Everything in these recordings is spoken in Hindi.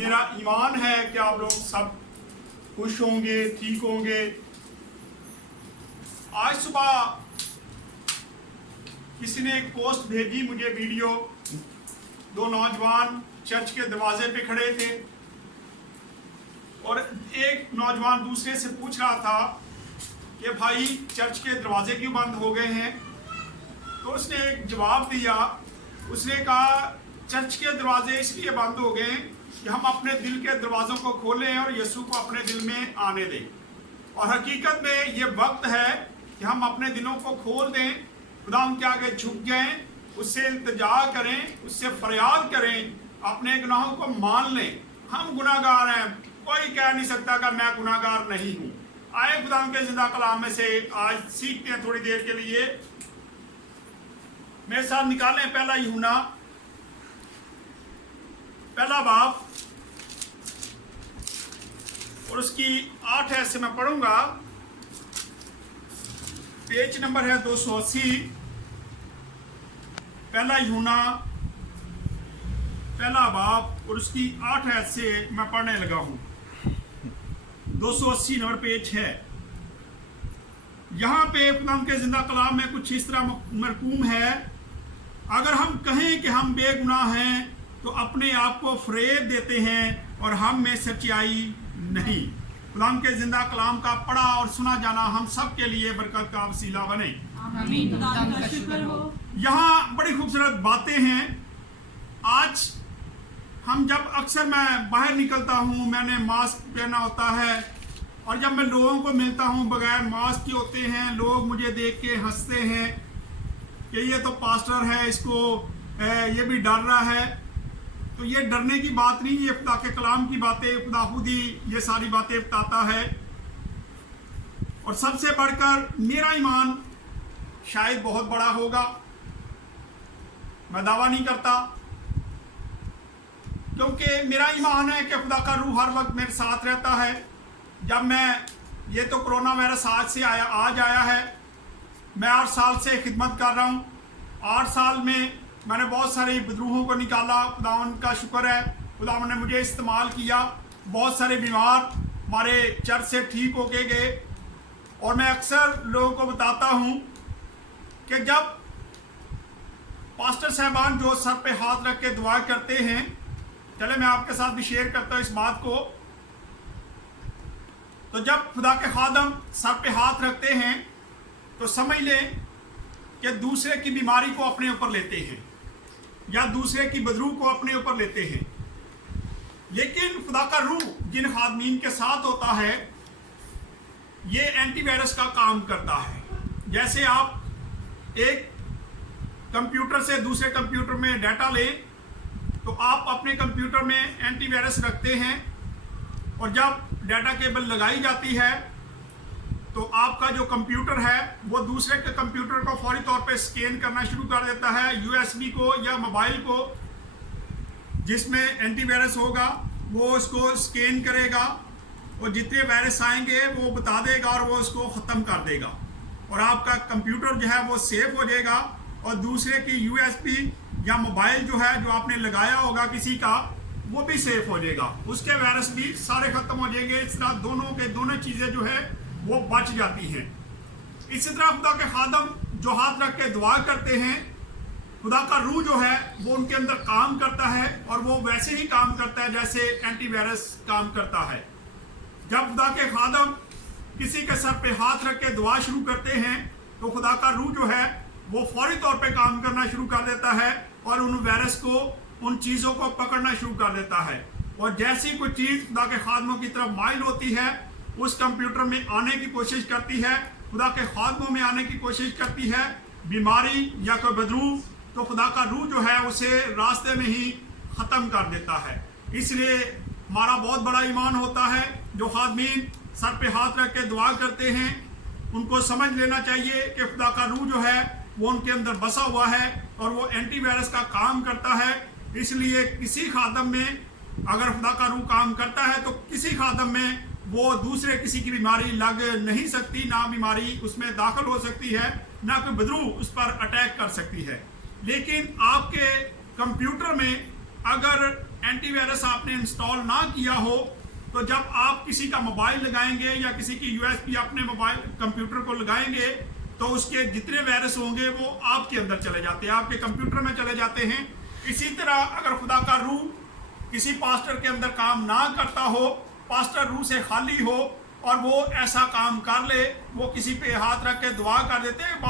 मेरा ईमान है कि आप लोग सब खुश होंगे, ठीक होंगे। आज सुबह किसी ने एक पोस्ट भेजी मुझे, वीडियो। दो नौजवान चर्च के दरवाजे पे खड़े थे और एक नौजवान दूसरे से पूछ रहा था कि भाई चर्च के दरवाजे क्यों बंद हो गए हैं। तो उसने एक जवाब दिया। उसने कहा चर्च के दरवाजे इसलिए बंद हो गए कि हम अपने दिल के दरवाज़ों को खोलें और यीशु को अपने दिल में आने दें। और हकीकत में ये वक्त है कि हम अपने दिलों को खोल दें, खुदा के आगे झुक जाएं, उससे इल्तिजा करें, उससे फरियाद करें, अपने गुनाहों को मान लें। हम गुनाहगार हैं, कोई कह नहीं सकता कि मैं गुनाहगार नहीं हूँ। आए खुदा के जिंदा कलाम में से आज सीखते हैं थोड़ी देर के लिए। मेरे साथ निकालें पहला यूहन्ना पहला बाब और उसकी 8 ऐसे मैं पढ़ूंगा। पेज नंबर है 280। पहला यूहन्ना पहला बाब और उसकी 8 ऐसे मैं पढ़ने लगा हूं। 280 नंबर पेज है। यहां पे खुदा के जिंदा कलाम में कुछ इस तरह मरकूम है, अगर हम कहें कि हम बेगुनाह हैं तो अपने आप को फरेब देते हैं और हम में सच्चाई नहीं। खुदा के जिंदा कलाम का पढ़ा और सुना जाना हम सब के लिए बरकत का वसीला बने। यहाँ बड़ी खूबसूरत बातें हैं। आज हम जब अक्सर मैं बाहर निकलता हूँ, मैंने मास्क पहना होता है और जब मैं लोगों को मिलता हूँ बगैर मास्क के होते हैं, लोग मुझे देख के हंसते हैं कि ये तो पास्टर है, इसको ये भी डर रहा है। तो ये डरने की बात नहीं, ये खुदा के कलाम की बातें, खुदा खुद ही ये सारी बातें बताता है। और सबसे बढ़कर मेरा ईमान शायद बहुत बड़ा होगा, मैं दावा नहीं करता, क्योंकि मेरा ईमान है कि खुदा का रूह हर वक्त मेरे साथ रहता है। जब मैं, ये तो कोरोना वायरस आज आया है, मैं 8 साल से खिदमत कर रहा हूँ। 8 साल में मैंने बहुत सारे विद्रोहों को निकाला, खुदावन का शुक्र है, खुदावन ने मुझे इस्तेमाल किया। बहुत सारे बीमार हमारे चर्च से ठीक होके गए। और मैं अक्सर लोगों को बताता हूँ कि जब पास्टर साहबान जो सर पे हाथ रख के दुआ करते हैं, चले मैं आपके साथ भी शेयर करता हूँ इस बात को। तो जब खुदा के खादम सर पे हाथ रखते हैं तो समझ लें कि दूसरे की बीमारी को अपने ऊपर लेते हैं या दूसरे की बदरू को अपने ऊपर लेते हैं। लेकिन खुदा का रूह जिन खादमीन के साथ होता है, ये एंटीवायरस का काम करता है। जैसे आप एक कंप्यूटर से दूसरे कंप्यूटर में डाटा लें तो आप अपने कंप्यूटर में एंटीवायरस रखते हैं और जब डाटा केबल लगाई जाती है तो आपका जो कंप्यूटर है वो दूसरे के कंप्यूटर को फौरी तौर पे स्कैन करना शुरू कर देता है। यूएसबी को या मोबाइल को जिसमें एंटीवायरस होगा वो उसको स्कैन करेगा और जितने वायरस आएंगे वो बता देगा और वो उसको ख़त्म कर देगा और आपका कंप्यूटर जो है वो सेफ हो जाएगा। और दूसरे की यूएसबी या मोबाइल जो है, जो आपने लगाया होगा किसी का, वो भी सेफ हो जाएगा, उसके वायरस भी सारे ख़त्म हो जाएंगे। इस तरह दोनों चीज़ें जो है वो बच जाती हैं। इसी तरह खुदा के खादम जो हाथ रख के दुआ करते हैं, खुदा का रूह जो है वो उनके अंदर काम करता है और वो वैसे ही काम करता है जैसे एंटीवायरस काम करता है। जब खुदा के खादम किसी के सर पे हाथ रख के दुआ शुरू करते हैं तो खुदा का रूह जो है वो फौरी तौर पे काम करना शुरू कर देता है और उन वायरस को, उन चीज़ों को पकड़ना शुरू कर देता है। और जैसी कोई चीज़ खुदा के खादमों की तरफ माइल होती है, उस कंप्यूटर में आने की कोशिश करती है, खुदा के खादमों में आने की कोशिश करती है, बीमारी या कोई बदरू, तो खुदा का रूह जो है उसे रास्ते में ही ख़त्म कर देता है। इसलिए हमारा बहुत बड़ा ईमान होता है। जो खादमीन सर पे हाथ रख के दुआ करते हैं उनको समझ लेना चाहिए कि खुदा का रूह जो है वो उनके अंदर बसा हुआ है और वो एंटीवायरस का काम करता है। इसलिए किसी खादम में अगर खुदा का रूह काम करता है तो किसी खादम में वो दूसरे किसी की बीमारी लग नहीं सकती, ना बीमारी उसमें दाखिल हो सकती है, ना कोई बदरू उस पर अटैक कर सकती है। लेकिन आपके कंप्यूटर में अगर एंटीवायरस आपने इंस्टॉल ना किया हो, तो जब आप किसी का मोबाइल लगाएंगे या किसी की यूएसबी अपने मोबाइल कंप्यूटर को लगाएंगे तो उसके जितने वायरस होंगे वो आपके अंदर चले जाते हैं, आपके कंप्यूटर में चले जाते हैं। इसी तरह अगर खुदा का रूह किसी पास्टर के अंदर काम ना करता हो, पास्टर रूह से खाली हो और वो ऐसा काम कर ले, वो किसी पे हाथ रख के दुआ कर देते हैं,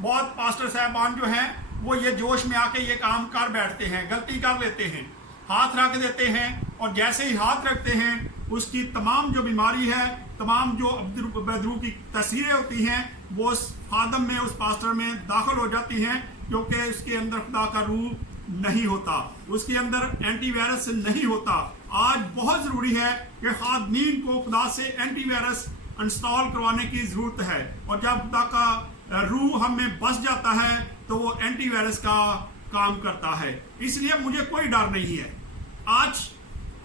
बहुत पास्टर साहबान जो हैं वो ये जोश में आके ये काम कर बैठते हैं, गलती कर लेते हैं, हाथ रख देते हैं और जैसे ही हाथ रखते हैं उसकी तमाम जो बीमारी है, तमाम जो बदरू की तस्वीरें होती हैं वो उस खादम में, उस पास्टर में दाखिल हो जाती हैं, क्योंकि उसके अंदर खुदा का रूह नहीं होता, उसके अंदर एंटीवायरस नहीं होता। आज बहुत ज़रूरी है कि खादमीन को खुदा से एंटीवायरस इंस्टॉल करवाने की ज़रूरत है, और जब खुदा का रूह हम में बस जाता है तो वो एंटीवायरस का काम करता है। इसलिए मुझे कोई डर नहीं है। आज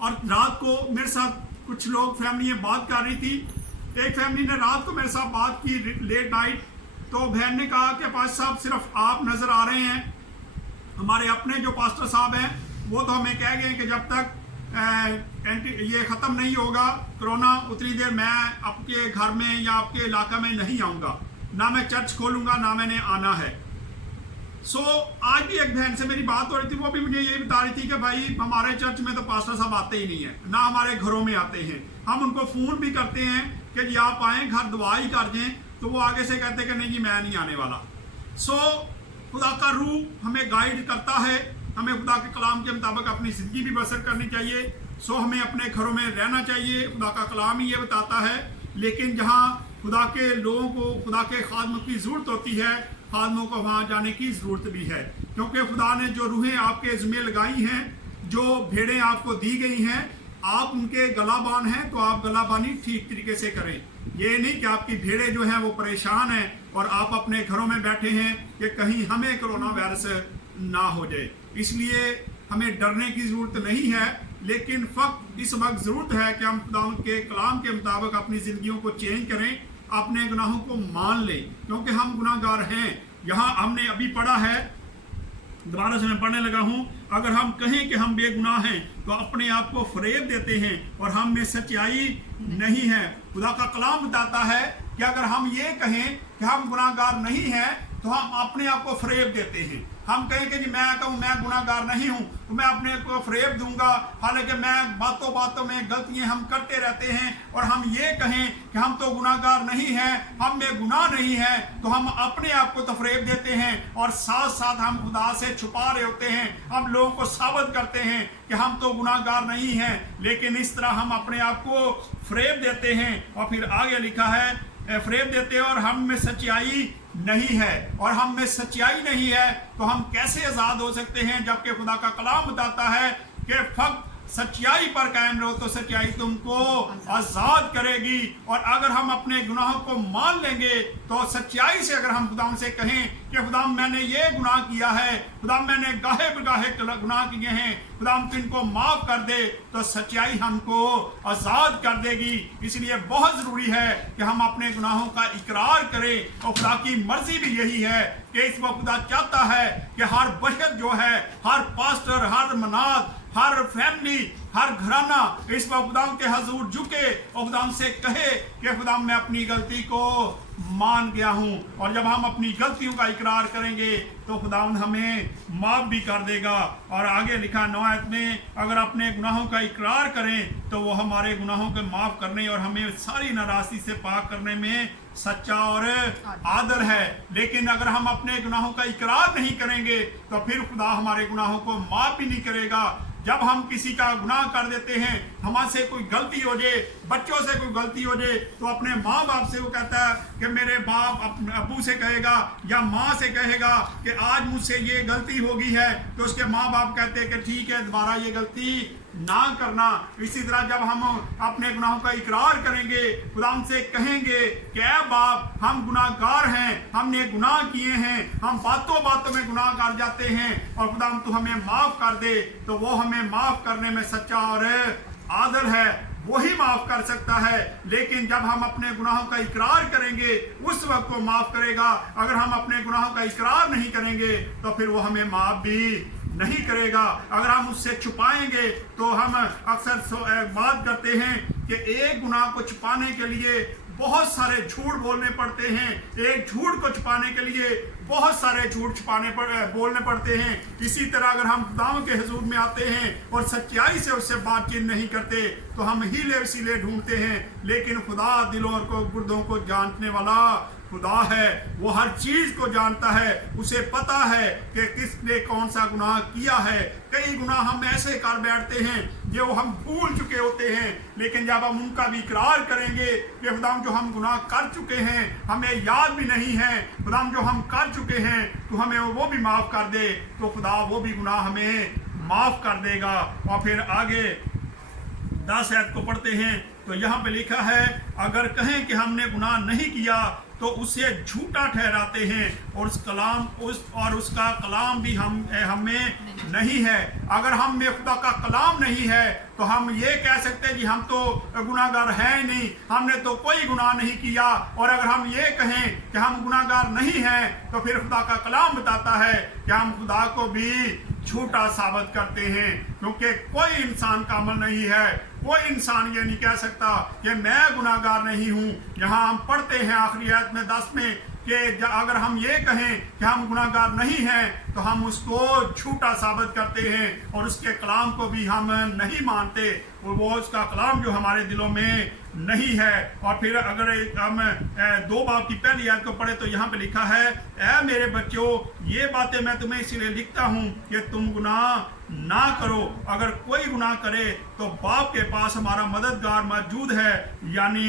और रात को मेरे साथ कुछ लोग फैमिली में बात कर रही थी, एक फैमिली ने रात को मेरे साथ बात की लेट नाइट, तो बहन ने कहा कि पास्टर साहब सिर्फ आप नज़र आ रहे हैं, हमारे अपने जो पास्टर साहब हैं वो तो हमें कह गए कि जब तक ये ख़त्म नहीं होगा कोरोना उतनी देर मैं आपके घर में या आपके इलाका में नहीं आऊँगा, ना मैं चर्च खोलूँगा, ना मैंने आना है। आज भी एक बहन से मेरी बात हो रही थी, वो भी मुझे ये बता रही थी कि भाई हमारे चर्च में तो पास्टर साहब आते ही नहीं है, ना हमारे घरों में आते हैं, हम उनको फ़ोन भी करते हैं कि जी आप आएँ घर दुआ ही कर दें, तो वो आगे से कहते कि नहीं जी मैं नहीं आने वाला। खुदा का रूह हमें गाइड करता है, हमें खुदा के कलाम के मुताबिक अपनी ज़िंदगी भी बसर करनी चाहिए। हमें अपने घरों में रहना चाहिए, खुदा का कलाम ही ये बताता है। लेकिन जहाँ खुदा के लोगों को, खुदा के खादमों की ज़रूरत होती है, खादमों को वहाँ जाने की ज़रूरत भी है, क्योंकि खुदा ने जो रूहें आपके ज़िम्मे लगाई हैं, जो भेड़ें आपको दी गई हैं, आप उनके गलाबान हैं तो आप गलाबानी ठीक तरीके से करें। ये नहीं कि आपकी भेड़ें जो हैं वो परेशान हैं और आप अपने घरों में बैठे हैं कि कहीं हमें कोरोना वायरस ना हो जाए। इसलिए हमें डरने की ज़रूरत नहीं है, लेकिन फ़क्त इस वक्त ज़रूरत है कि हम खुदा के कलाम के मुताबिक अपनी ज़िंदगियों को चेंज करें, अपने गुनाहों को मान लें, क्योंकि हम गुनाहगार हैं। यहाँ हमने अभी पढ़ा है, दोबारा से मैं पढ़ने लगा हूँ, अगर हम कहें कि हम बेगुनाह हैं तो अपने आप को फरेब देते हैं और हम में सच्चाई नहीं है। खुदा का कलाम बताता है कि अगर हम ये कहें कि हम गुनाहगार नहीं हैं तो हम अपने आप को फरेब देते हैं। हम कहें कि जी मैं कहूँ मैं गुनाहगार नहीं हूँ तो मैं अपने को फरेब दूंगा, हालांकि मैं बातों बातों में गलतियाँ हम करते रहते हैं। और हम ये कहें कि हम तो गुनाहगार नहीं हैं, हम में गुनाह नहीं है, तो हम अपने आप को तो फरेब देते हैं और साथ साथ हम खुदा से छुपा रहे होते हैं। हम लोगों को साबित करते हैं कि हम तो गुनाहगार नहीं हैं, लेकिन इस तरह हम अपने आप को फरेब देते हैं। और फिर आगे लिखा है फरेब देते हैं और हम में सच्चाई नहीं है। और हम में सच्चाई नहीं है तो हम कैसे आज़ाद हो सकते हैं, जबकि खुदा का कलाम बताता है कि फक्त सच्चाई पर कायम रहो तो सच्चाई तुमको आज़ाद करेगी। और अगर हम अपने गुनाहों को मान लेंगे तो सच्चाई से अगर हम खुदा से कहें कि खुदा मैंने ये गुनाह किया है, खुदा मैंने गाहे बगाहे गुनाह किए हैं, खुदा तू इनको माफ़ कर दे, तो सच्चाई हमको आज़ाद कर देगी। इसलिए बहुत ज़रूरी है कि हम अपने गुनाहों का इकरार करें। और खुदा की मर्जी भी यही है कि इस वक्त खुदा चाहता है कि हर बशर जो है, हर पास्टर, हर मनाद, हर फैमिली, हर घराना इस वक्त खुदा के हजूर झुके और खुदा से कहे कि खुदा मैं अपनी गलती को मान गया हूँ। और जब हम अपनी गलतियों का इकरार करेंगे तो खुदा हमें माफ़ भी कर देगा। और आगे लिखा 9 आयत में, अगर अपने गुनाहों का इकरार करें तो वो हमारे गुनाहों को माफ़ करने और हमें सारी नाराज़गी से पाक करने में सच्चा और आदर है। लेकिन अगर हम अपने गुनाहों का इकरार नहीं करेंगे तो फिर खुदा हमारे गुनाहों को माफ़ भी नहीं करेगा। जब हम किसी का गुनाह कर देते हैं, हमसे कोई गलती हो जाए, बच्चों से कोई गलती हो जाए, तो अपने माँ बाप से वो कहता है कि मेरे बाप अपने अबू से कहेगा या माँ से कहेगा कि आज मुझसे ये गलती हो गई है, तो उसके माँ बाप कहते हैं कि ठीक है दोबारा ये गलती ना करना। इसी तरह जब हम अपने गुनाहों का इकरार करेंगे, खुदा से कहेंगे कि ऐ बाप हम गुनाहगार हैं, हमने गुनाह किए हैं, हम बातों बातों में गुनाह कर जाते हैं और खुदा तू हमें माफ़ कर दे, तो वो हमें माफ़ करने में सच्चा और आदर है, वही माफ़ कर सकता है। लेकिन जब हम अपने गुनाहों का इकरार करेंगे उस वक्त वो माफ़ करेगा। अगर हम अपने गुनाहों का इकरार नहीं करेंगे तो फिर वो हमें माफ़ भी नहीं करेगा। अगर हम उससे छुपाएंगे तो हम अक्सर बात करते हैं कि एक गुनाह को छुपाने के लिए बहुत सारे झूठ बोलने पड़ते हैं, एक झूठ को छुपाने के लिए बहुत सारे झूठ बोलने पड़ते हैं। इसी तरह अगर हम खुदावं के हुजूर में आते हैं और सच्चाई से उससे बातचीत नहीं करते तो हम हीले वसीले ढूंढते हैं, लेकिन खुदा दिलों और गुर्दों को जानने वाला खुदा है। वो हर चीज को जानता है, उसे पता है कि किसने कौन सा गुनाह किया है। कई गुनाह हम ऐसे कर बैठते हैं जो हम भूल चुके होते हैं, लेकिन जब हम उनका भी इकरार करेंगे कि खुदा जो हम गुनाह कर चुके हैं हमें याद भी नहीं है, खुदा जो हम कर चुके हैं तो हमें वो भी माफ कर दे, तो खुदा वो भी गुनाह हमें माफ कर देगा। और फिर आगे 10 आयत को पढ़ते हैं तो यहाँ पे लिखा है, अगर कहें कि हमने गुनाह नहीं किया तो उसे झूठा ठहराते हैं और उसका कलाम भी हमें नहीं है। अगर हम में खुदा का कलाम नहीं है तो हम ये कह सकते हैं कि हम तो गुनाहगार हैं नहीं, हमने तो कोई गुनाह नहीं किया। और अगर हम ये कहें कि हम गुनाहगार नहीं हैं तो फिर खुदा का कलाम बताता है कि हम खुदा को भी झूठा साबित करते हैं, क्योंकि कोई इंसान कामिल नहीं है। कोई इंसान ये नहीं कह सकता कि मैं गुनाहगार नहीं हूँ। यहाँ हम पढ़ते हैं आखिरी आयत में 10 में कि अगर हम ये कहें कि हम गुनाहगार नहीं हैं तो हम उसको झूठा साबित करते हैं और उसके कलाम को भी हम नहीं मानते, और वो उसका कलाम जो हमारे दिलों में नहीं है। और फिर अगर हम 2 बाब की पहली आयत को पढ़े तो यहाँ पे लिखा है, ऐ मेरे बच्चों ये बातें मैं तुम्हें इसलिए लिखता हूँ कि तुम गुनाह ना करो। अगर कोई गुनाह करे तो बाप के पास हमारा मददगार मौजूद है, यानी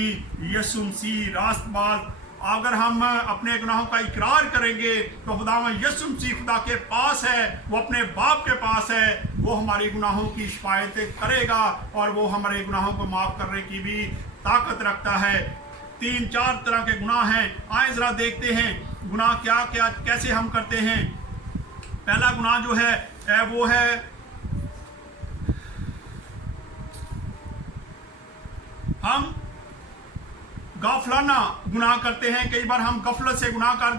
यीशु मसीह रास्तबाज। अगर हम अपने गुनाहों का इकरार करेंगे तो खुदावंद यीशु मसीह खुदा के पास है, वो अपने बाप के पास है, वो हमारी गुनाहों की शिफायत करेगा और वो हमारे गुनाहों को माफ करने की भी ताकत रखता है। 3-4 तरह के गुनाह हैं, आए जरा देखते हैं गुनाह क्या क्या कैसे हम करते हैं। पहला गुनाह जो है वो है हम गाफलाना गुनाह करते हैं। कई बार हम गफलत से गुनाह कर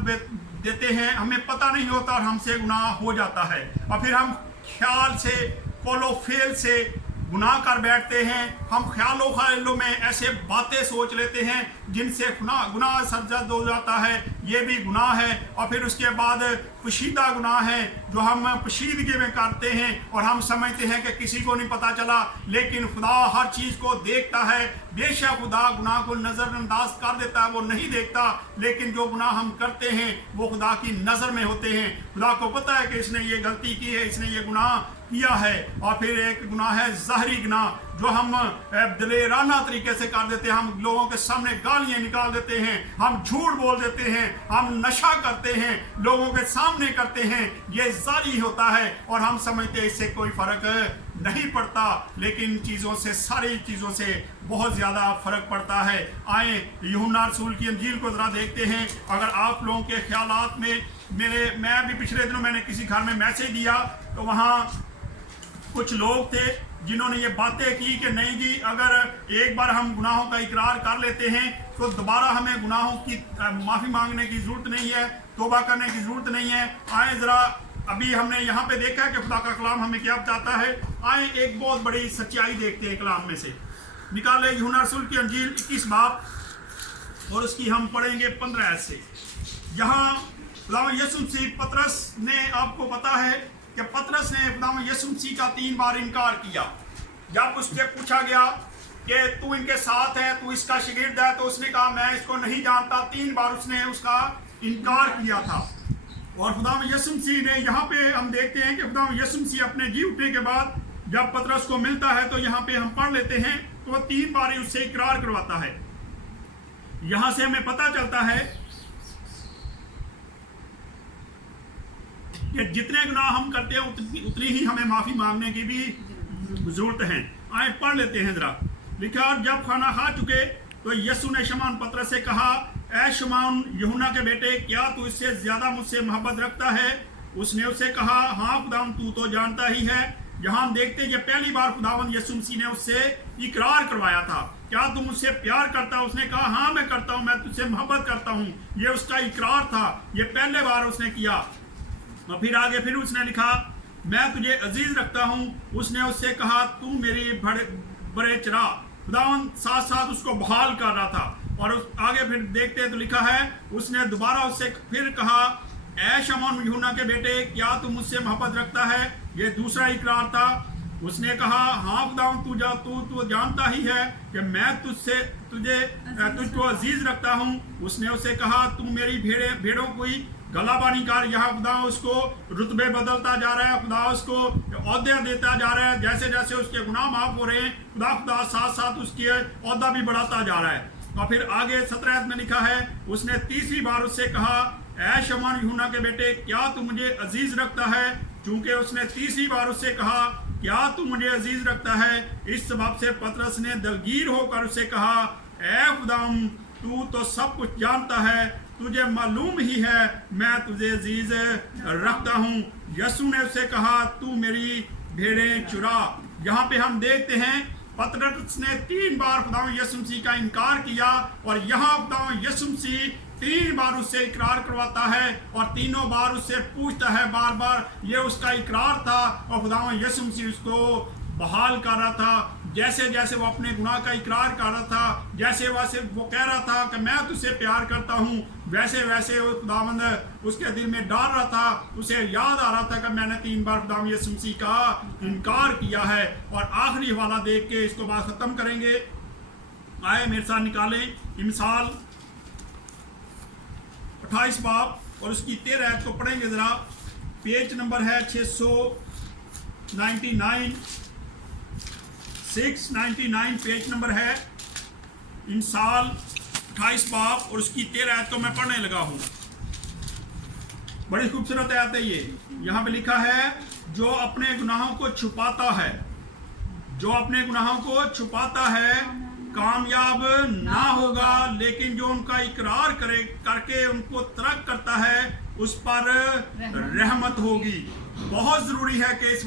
देते हैं, हमें पता नहीं होता और हमसे गुनाह हो जाता है, और फिर हम ख्याल से फेल से गुनाह कर बैठते हैं। हम ख्यालों में ऐसे बातें सोच लेते हैं जिनसे गुनाह सरजद हो जाता है, ये भी गुनाह है। और फिर उसके बाद पोशीदा गुनाह है जो हम पोशीदगी में करते हैं और हम समझते हैं कि किसी को नहीं पता चला, लेकिन खुदा हर चीज़ को देखता है। बेशक खुदा गुनाह को नज़रअंदाज कर देता है, वो नहीं देखता, लेकिन जो गुनाह हम करते हैं वो खुदा की नज़र में होते हैं। खुदा को पता है कि इसने ये गलती की है, इसने ये गुनाह किया है। और फिर एक गुनाह है ज़ाहरी गुनाह जो हम दिलेराना तरीके से कर देते हैं। हम लोगों के सामने गालियाँ निकाल देते हैं, हम झूठ बोल देते हैं, हम नशा करते हैं, लोगों के सामने करते हैं, ये जारी होता है और हम समझते हैं इससे कोई फ़र्क नहीं पड़ता, लेकिन चीज़ों से सारी चीज़ों से बहुत ज़्यादा फ़र्क पड़ता है। आए यूहन्ना रसूल की इंजील को ज़रा देखते हैं। अगर आप लोगों के ख्यालात में मैं भी पिछले दिनों मैंने किसी घर में मैसेज दिया तो वहाँ कुछ लोग थे जिन्होंने ये बातें की कि नहीं जी, अगर एक बार हम गुनाहों का इकरार कर लेते हैं तो दोबारा हमें गुनाहों की माफ़ी मांगने की ज़रूरत नहीं है, तौबा करने की ज़रूरत नहीं है। आए ज़रा अभी हमने यहाँ पे देखा कि खुदा का कलाम हमें क्या बताता है। आए एक बहुत बड़ी सच्चाई देखते हैं कलाम में से। निकाले यूहन्ना रसूल की इंजील 21 बाब और उसकी हम पढ़ेंगे 15 आयत से। यहाँ खुदावंद यीशु मसीह पतरस ने, आपको पता है कि पतरस ने खुदावंद यीशु मसीह का 3 बार इनकार किया। जब उससे पूछा गया कि तू इनके साथ है, तू इसका शागिर्द है, तो उसने कहा मैं इसको नहीं जानता। 3 बार उसने उसका इनकार किया था। और खुदावंद यीशु मसीह ने, यहाँ पे हम देखते हैं कि खुदावंद यीशु मसीह अपने जी उठने के बाद जब पतरस को मिलता है तो यहाँ पे हम पढ़ लेते हैं तो वो 3 बार ही उससे इकरार करवाता है। यहाँ से हमें पता चलता है कि जितने गुनाह हम करते हैं उतनी ही हमें माफ़ी मांगने की भी जरूरत है। आए पढ़ लेते हैं जरा। लिखा, और जब खाना खा चुके तो यीशु ने शमौन पतरस से कहा, ऐ शमौन यूहन्ना के बेटे, क्या तू इससे ज्यादा मुझसे मोहब्बत रखता है? उसने उससे कहा, हाँ खुदावंद, तू तो जानता ही है। यहाँ हम देखते हैं कि पहली बार खुदावंद यीशु मसीह ने उससे इकरार करवाया था, क्या तुम मुझसे प्यार करता? उसने कहा, हाँ मैं करता हूँ, मैं तुझसे मोहब्बत करता हूँ। ये उसका इकरार था, ये पहले बार उसने किया। और फिर आगे फिर उसने लिखा मैं तुझे अजीज रखता हूँ। उसने उससे कहा, तू मेरी बड़े चरा। खुदावन साथ साथ उसको बहाल कर रहा था। और आगे फिर देखते हैं तो लिखा है, उसने दोबारा उससे फिर कहा, ऐ शमौन यूहन्ना के बेटे, क्या तू मुझसे मोहब्बत रखता है? ये दूसरा इकरार था। उसने कहा, हाँ खुदावन, तू जानता ही है कि मैं तुझको अजीज रखता हूँ। उसने उसे कहा, तू मेरी भेड़ों की गलाबानी कर। यहाँ खुदा उसको रुतबे बदलता जा रहा है, खुदा उसको औहदे देता जा रहा है। जैसे जैसे उसके गुनाह माफ हो रहे हैं, खुदा साथ साथ उसके औहदा भी बढ़ाता जा रहा है। और फिर आगे 17 में लिखा है, उसने तीसरी बार उससे कहा, ऐ शमौन यूहन्ना के बेटे, क्या तू मुझे अजीज रखता है? चूंकि उसने तीसरी बार उससे कहा, क्या तू मुझे अजीज रखता है, इस सबब से पतरस ने दलगीर होकर उसे कहा, ऐ खुदाम, तू तो सब कुछ जानता है, तुझे मालूम ही है मैं तुझे अजीज रखता हूँ। यसु ने उसे कहा, तू मेरी भेड़ें चुरा। यहाँ पे हम देखते हैं पतरस ने 3 बार खुदा यसु मसीह का इनकार किया, और यहाँ खुदा यसु मसीह 3 बार उससे इकरार करवाता है, और तीनों बार उससे पूछता है बार बार। ये उसका इकरार था, और खुदा यसु मसीह उसको बहाल कर रहा था। जैसे जैसे वो अपने गुनाह का इकरार कर रहा था, जैसे वैसे वो कह रहा था कि मैं तुझसे प्यार करता हूँ, वैसे वैसे वो खुदावंद उसके दिल में डाल रहा था। उसे याद आ रहा था कि मैंने 3 बार खुदा यसु मसीह का इनकार किया है। और आखिरी हवाला देख के इसको बात खत्म करेंगे। आए मेरे साथ निकालें मिसाल 28 बाब और उसकी 13 आयत को पढ़ेंगे जरा। पेज नंबर है 699 पेज नंबर है। इंसाल 28 बाब और उसकी 13 आयत को मैं पढ़ने लगा हूं। बड़ी खूबसूरत आयत है ये। यहां पे लिखा है, जो अपने गुनाहों को छुपाता है, जो अपने गुनाहों को छुपाता है कामयाब ना होगा, लेकिन जो उनका इकरार करके उनको तर्क करता है, उस पर रहमत होगी। बहुत जरूरी है कि इस